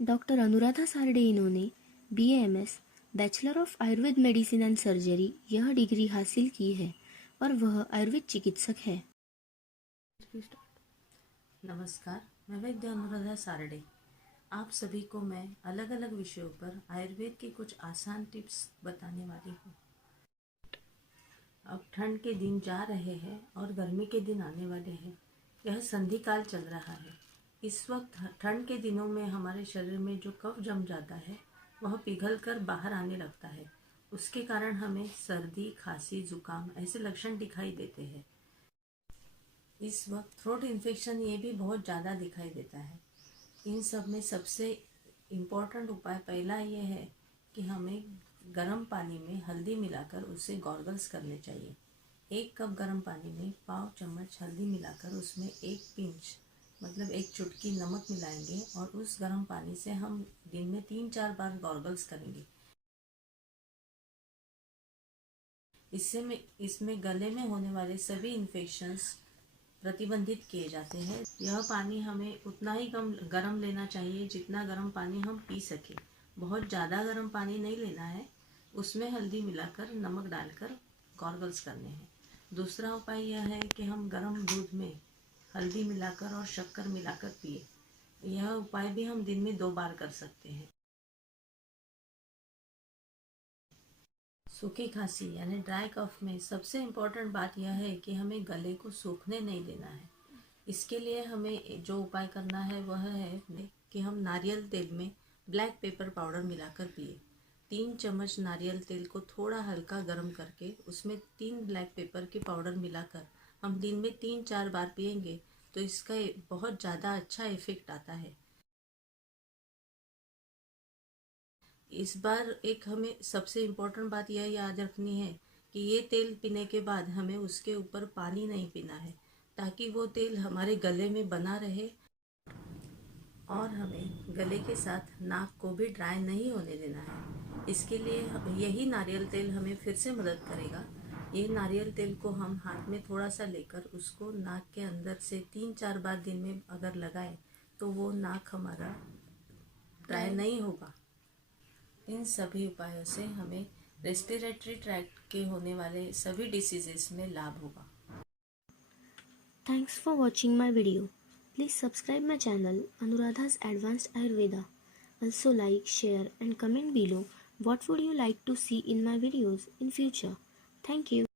Doctor Anuradha Sarde इन्होंने BAMS bachelor of Ayurveda medicine and surgery यह degree हासिल की है और वह आयुर्वेद चिकित्सक है। नमस्कार, मैं वैद्य अनुराधा सारडे। आप सभी को मैं अलग अलग विषयों पर आयुर्वेद की कुछ आसान टिप्स बताने वाली हूँ। अब ठंड के दिन जा रहे हैं और गर्मी के दिन आने वाले हैं। यह संधि काल चल रहा है। इस वक्त ठंड के दिनों में हमारे शरीर में जो कफ जम जाता है वह पिघल कर बाहर आने लगता है। उसके कारण हमें सर्दी, खांसी, जुकाम ऐसे लक्षण दिखाई देते हैं। इस वक्त थ्रोट इन्फेक्शन ये भी बहुत ज़्यादा दिखाई देता है। इन सब में सबसे इम्पोर्टेंट उपाय पहला ये है कि हमें गर्म पानी में हल्दी मिलाकर उससे गॉर्गल्स करने चाहिए। 1 कप गर्म पानी में पाव चम्मच हल्दी मिलाकर उसमें 1 पिंच मतलब 1 चुटकी नमक मिलाएंगे और उस गर्म पानी से हम दिन में 3-4 बार गॉर्गल्स करेंगे। इसमें गले में होने वाले सभी इन्फेक्शंस प्रतिबंधित किए जाते हैं। यह पानी हमें उतना ही गर्म लेना चाहिए जितना गर्म पानी हम पी सके। बहुत ज़्यादा गर्म पानी नहीं लेना है। उसमें हल्दी मिलाकर नमक डालकर गॉर्गल्स करने हैं। दूसरा उपाय यह है कि हम गर्म दूध में हल्दी मिलाकर और शक्कर मिलाकर पिए। यह उपाय भी हम दिन में 2 बार कर सकते हैं। सूखी खांसी यानी ड्राई कफ में सबसे इम्पोर्टेंट बात यह है कि हमें गले को सूखने नहीं देना है। इसके लिए हमें जो उपाय करना है वह है कि हम नारियल तेल में ब्लैक पेपर पाउडर मिलाकर पिए। 3 चम्मच नारियल तेल को थोड़ा हल्का गर्म करके उसमें 3 ब्लैक पेपर के पाउडर मिलाकर हम दिन में 3-4 बार पिएंगे तो इसका बहुत ज़्यादा अच्छा इफेक्ट आता है। इस बार एक हमें सबसे इम्पोर्टेंट बात यह याद रखनी है कि ये तेल पीने के बाद हमें उसके ऊपर पानी नहीं पीना है ताकि वो तेल हमारे गले में बना रहे और हमें गले के साथ नाक को भी ड्राई नहीं होने देना है। इसके लिए यही नारियल तेल हमें फिर से मदद करेगा। ये नारियल तेल को हम हाथ में थोड़ा सा लेकर उसको नाक के अंदर से 3-4 बार दिन में अगर लगाएं तो वो नाक हमारा ड्राई नहीं होगा। इन सभी उपायों से हमें रेस्पिरेटरी ट्रैक्ट के होने वाले सभी डिसीजेस में लाभ होगा। Thanks for watching my video. Please subscribe my channel Anuradha's Advanced Ayurveda. Also like, share and comment below what would you like to see in my videos in future. Thank you.